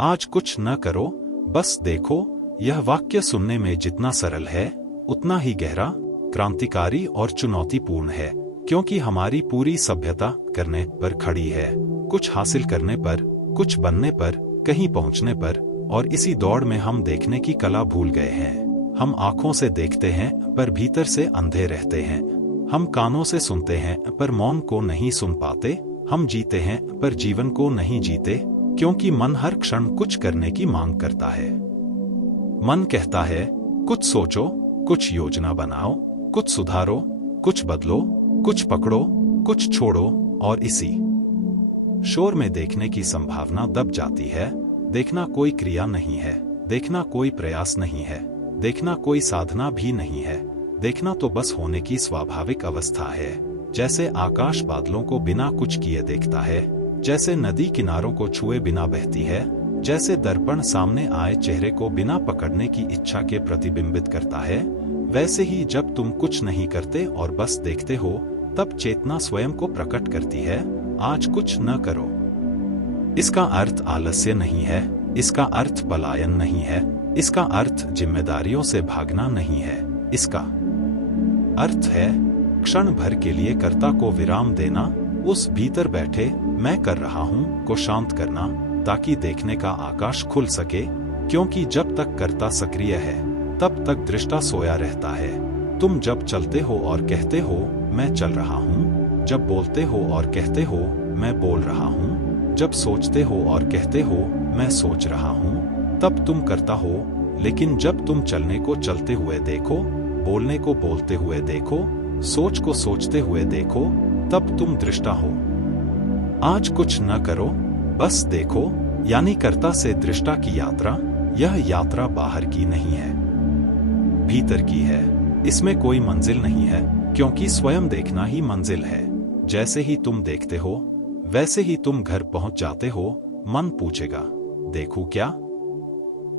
आज कुछ न करो, बस देखो। यह वाक्य सुनने में जितना सरल है, उतना ही गहरा, क्रांतिकारी और चुनौतीपूर्ण है, क्योंकि हमारी पूरी सभ्यता करने पर खड़ी है। कुछ हासिल करने पर, कुछ बनने पर, कहीं पहुंचने पर, और इसी दौड़ में हम देखने की कला भूल गए हैं। हम आंखों से देखते हैं पर भीतर से अंधे रहते हैं। हम कानों से सुनते हैं पर मौन को नहीं सुन पाते। हम जीते हैं पर जीवन को नहीं जीते, क्योंकि मन हर क्षण कुछ करने की मांग करता है। मन कहता है, कुछ सोचो, कुछ योजना बनाओ, कुछ सुधारो, कुछ बदलो, कुछ पकड़ो, कुछ छोड़ो, और इसी शोर में देखने की संभावना दब जाती है। देखना कोई क्रिया नहीं है, देखना कोई प्रयास नहीं है, देखना कोई साधना भी नहीं है। देखना तो बस होने की स्वाभाविक अवस्था है। जैसे आकाश बादलों को बिना कुछ किए देखता है, जैसे नदी किनारों को छुए बिना बहती है, जैसे दर्पण सामने आए चेहरे को बिना पकड़ने की इच्छा के प्रतिबिंबित करता है, वैसे ही जब तुम कुछ नहीं करते और बस देखते हो, तब चेतना स्वयं को प्रकट करती है। आज कुछ न करो। इसका अर्थ आलस्य नहीं है, इसका अर्थ पलायन नहीं है, इसका अर्थ जिम्मेदारियों से भागना नहीं है। इसका अर्थ है क्षण भर के लिए कर्ता को विराम देना, उस भीतर बैठे मैं कर रहा हूं को शांत करना, ताकि देखने का आकाश खुल सके। क्योंकि जब तक कर्ता सक्रिय है, तब तक दृष्टा सोया रहता है। तुम जब चलते हो और कहते हो मैं चल रहा हूं, जब बोलते हो और कहते हो मैं बोल रहा हूं, जब सोचते हो और कहते हो मैं सोच रहा हूं, तब तुम करता हो। लेकिन जब तुम चलने को चलते हुए देखो, बोलने को बोलते हुए देखो, सोच को सोचते हुए देखो, तब तुम दृष्टा हो। आज कुछ न करो, बस देखो, यानी कर्ता से दृष्टा की यात्रा। यह यात्रा बाहर की नहीं है, भीतर की है। इसमें कोई मंजिल नहीं है, क्योंकि स्वयं देखना ही मंजिल है। जैसे ही तुम देखते हो, वैसे ही तुम घर पहुंच जाते हो। मन पूछेगा, देखूं क्या?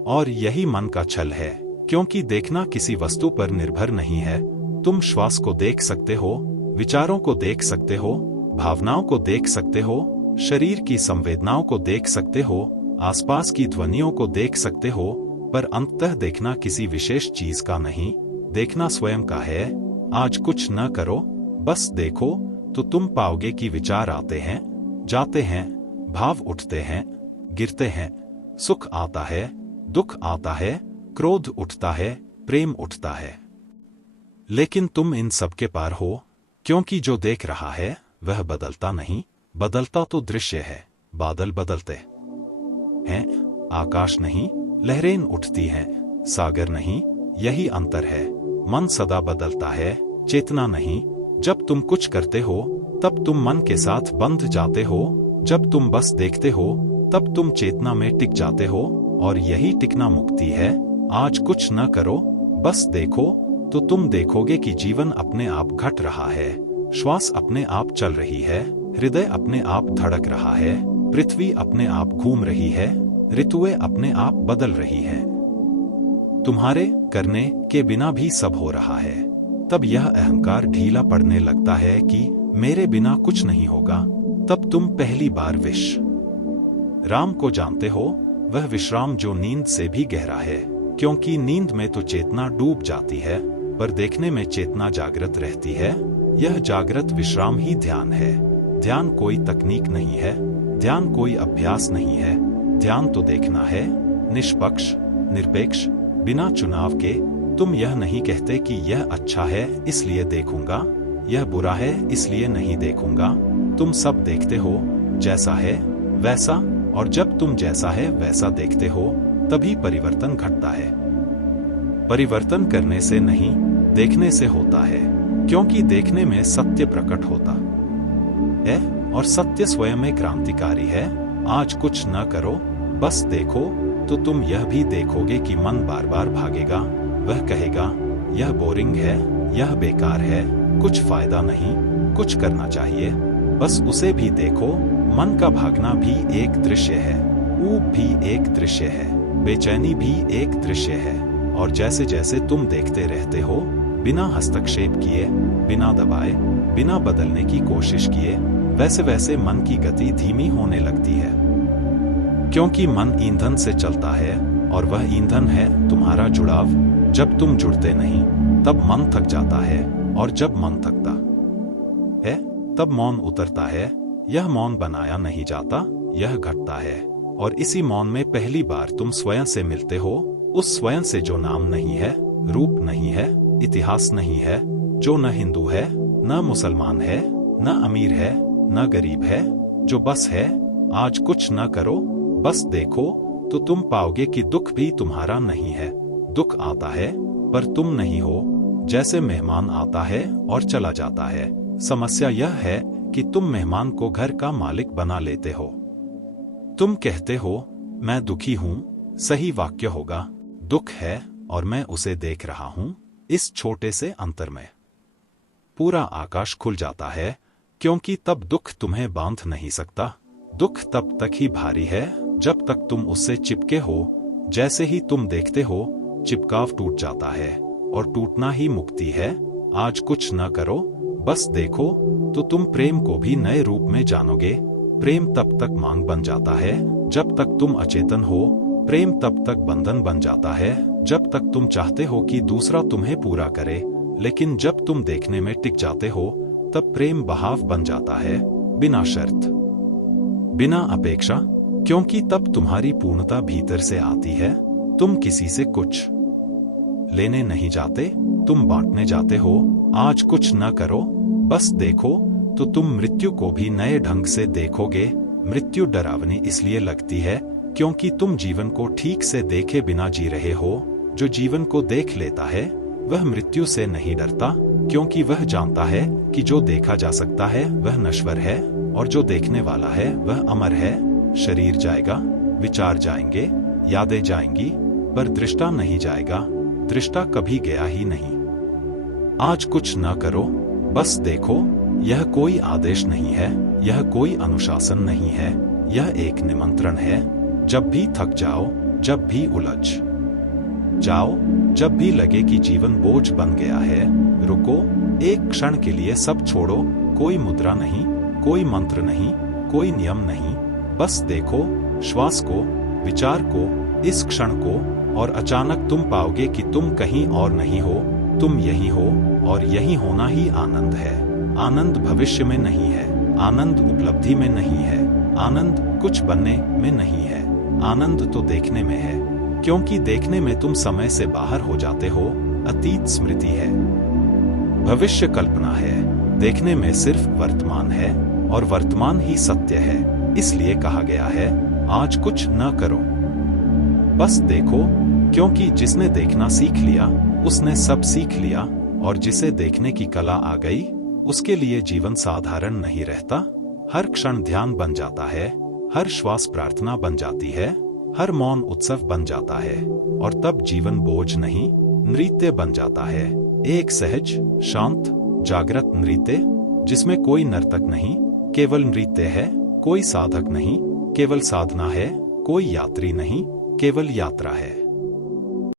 और यही मन का छल है, क्योंकि देखना किसी वस्तु पर निर्भर नहीं है। तुम श्वास को देख सकते हो, विचारों को देख सकते हो, भावनाओं को देख सकते हो, शरीर की संवेदनाओं को देख सकते हो, आसपास की ध्वनियों को देख सकते हो, पर अंततः देखना किसी विशेष चीज का नहीं, देखना स्वयं का है। आज कुछ न करो, बस देखो, तो तुम पाओगे कि विचार आते हैं, जाते हैं, भाव उठते हैं, गिरते हैं, सुख आता है, दुख आता है, क्रोध उठता है, प्रेम उठता है। लेकिन तुम इन सब के पार हो, क्योंकि जो देख रहा है वह बदलता नहीं, बदलता तो दृश्य है। बादल बदलते हैं, आकाश नहीं, लहरें उठती हैं, सागर नहीं, यही अंतर है। मन सदा बदलता है, चेतना नहीं। जब तुम कुछ करते हो, तब तुम मन के साथ बंध जाते हो। जब तुम बस देखते हो, तब तुम चेतना में टिक जाते हो, और यही टिकना मुक्ति है। आज कुछ न करो, बस देखो, तो तुम देखोगे कि जीवन अपने आप घट रहा है, श्वास अपने आप चल रही है, हृदय अपने आप धड़क रहा है, पृथ्वी अपने आप घूम रही है, ऋतुएं अपने आप बदल रही है। तुम्हारे करने के बिना भी सब हो रहा है। तब यह अहंकार ढीला पड़ने लगता है कि मेरे बिना कुछ नहीं होगा। तब तुम पहली बार राम को जानते हो, वह विश्राम जो नींद से भी गहरा है। क्योंकि नींद में तो चेतना डूब जाती है, पर देखने में चेतना जागृत रहती है। यह जागृत विश्राम ही ध्यान है। ध्यान कोई तकनीक नहीं है, ध्यान कोई अभ्यास नहीं है। ध्यान तो देखना है, निष्पक्ष, निरपेक्ष, बिना चुनाव के। तुम यह नहीं कहते कि यह अच्छा है इसलिए देखूंगा, यह बुरा है इसलिए नहीं देखूंगा। तुम सब देखते हो, जैसा है वैसा, और जब तुम जैसा है वैसा देखते हो, तभी परिवर्तन घटता है। परिवर्तन करने से नहीं, देखने से होता है। क्योंकि देखने में सत्य प्रकट होता है, और सत्य स्वयं में क्रांतिकारी है। आज कुछ न करो, बस देखो, तो तुम यह भी देखोगे कि मन बार बार भागेगा। वह कहेगा, यह बोरिंग है, यह बेकार है, कुछ फायदा नहीं, कुछ करना चाहिए। बस उसे भी देखो। मन का भागना भी एक दृश्य है, ऊब भी एक दृश्य है, बेचैनी भी एक दृश्य है। और जैसे जैसे तुम देखते रहते हो, बिना हस्तक्षेप किए, बिना दबाए, बिना बदलने की कोशिश किए, वैसे वैसे मन की गति धीमी होने लगती है। क्योंकि मन ईंधन से चलता है और वह ईंधन है तुम्हारा जुड़ाव। जब तुम जुड़ते नहीं तब मन थक जाता है, और जब मन थकता है तब मौन उतरता है। यह मौन बनाया नहीं जाता, यह घटता है। और इसी मौन में पहली बार तुम स्वयं से मिलते हो, उस स्वयं से जो नाम नहीं है, रूप नहीं है, इतिहास नहीं है, जो न हिंदू है, न मुसलमान है, न अमीर है, न गरीब है, जो बस है आज कुछ न करो बस देखो, तो तुम पाओगे कि दुख भी तुम्हारा नहीं है। दुख आता है पर तुम नहीं हो, जैसे मेहमान आता है और चला जाता है। समस्या यह है कि तुम मेहमान को घर का मालिक बना लेते हो। तुम कहते हो मैं दुखी हूं, सही वाक्य होगा दुख है और मैं उसे देख रहा हूं। इस छोटे से अंतर में पूरा आकाश खुल जाता है, क्योंकि तब दुख तुम्हें बांध नहीं सकता। दुख तब तक ही भारी है जब तक तुम उससे चिपके हो। जैसे ही तुम देखते हो चिपकाव टूट जाता है, और टूटना ही मुक्ति है। आज कुछ न करो बस देखो, तो तुम प्रेम को भी नए रूप में जानोगे। प्रेम तब तक मांग बन जाता है जब तक तुम अचेतन हो। प्रेम तब तक बंधन बन जाता है जब तक तुम चाहते हो कि दूसरा तुम्हें पूरा करे। लेकिन जब तुम देखने में टिक जाते हो तब प्रेम बहाव बन जाता है, बिना शर्त, बिना अपेक्षा, क्योंकि तब तुम्हारी पूर्णता भीतर से आती है। तुम किसी से कुछ लेने नहीं जाते, तुम बांटने जाते हो। आज कुछ न करो बस देखो, तो तुम मृत्यु को भी नए ढंग से देखोगे। मृत्यु डरावनी इसलिए लगती है क्योंकि तुम जीवन को ठीक से देखे बिना जी रहे हो। जो जीवन को देख लेता है वह मृत्यु से नहीं डरता, क्योंकि वह जानता है कि जो देखा जा सकता है वह नश्वर है, और जो देखने वाला है वह अमर है। शरीर जाएगा, विचार जाएंगे, यादें जाएंगी, पर दृष्टा नहीं जाएगा। दृष्टा कभी गया ही नहीं। आज कुछ न करो बस देखो, यह कोई आदेश नहीं है, यह कोई अनुशासन नहीं है, यह एक निमंत्रण है। जब भी थक जाओ, जब भी उलझ जाओ, जब भी लगे कि जीवन बोझ बन गया है, रुको एक क्षण के लिए, सब छोड़ो। कोई मुद्रा नहीं, कोई मंत्र नहीं, कोई नियम नहीं, बस देखो श्वास को, विचार को, इस क्षण को, और अचानक तुम पाओगे कि तुम कहीं और नहीं हो, तुम यही हो, और यही होना ही आनंद है। आनंद भविष्य में नहीं है, आनंद उपलब्धि में नहीं है, आनंद कुछ बनने में नहीं है, आनंद तो देखने में है। क्योंकि देखने में तुम समय से बाहर हो जाते हो। अतीत स्मृति है, भविष्य कल्पना है, देखने में सिर्फ वर्तमान है, और वर्तमान ही सत्य है। इसलिए कहा गया है आज कुछ न करो बस देखो, क्योंकि जिसने देखना सीख लिया उसने सब सीख लिया, और जिसे देखने की कला आ गई उसके लिए जीवन साधारण नहीं रहता। हर क्षण ध्यान बन जाता है, हर श्वास प्रार्थना बन जाती है, हर मौन उत्सव बन जाता है, और तब जीवन बोझ नहीं नृत्य बन जाता है। एक सहज, शांत, जागृत नृत्य, जिसमें कोई नर्तक नहीं, केवल नृत्य है। कोई साधक नहीं, केवल साधना है। कोई यात्री नहीं, केवल यात्रा है।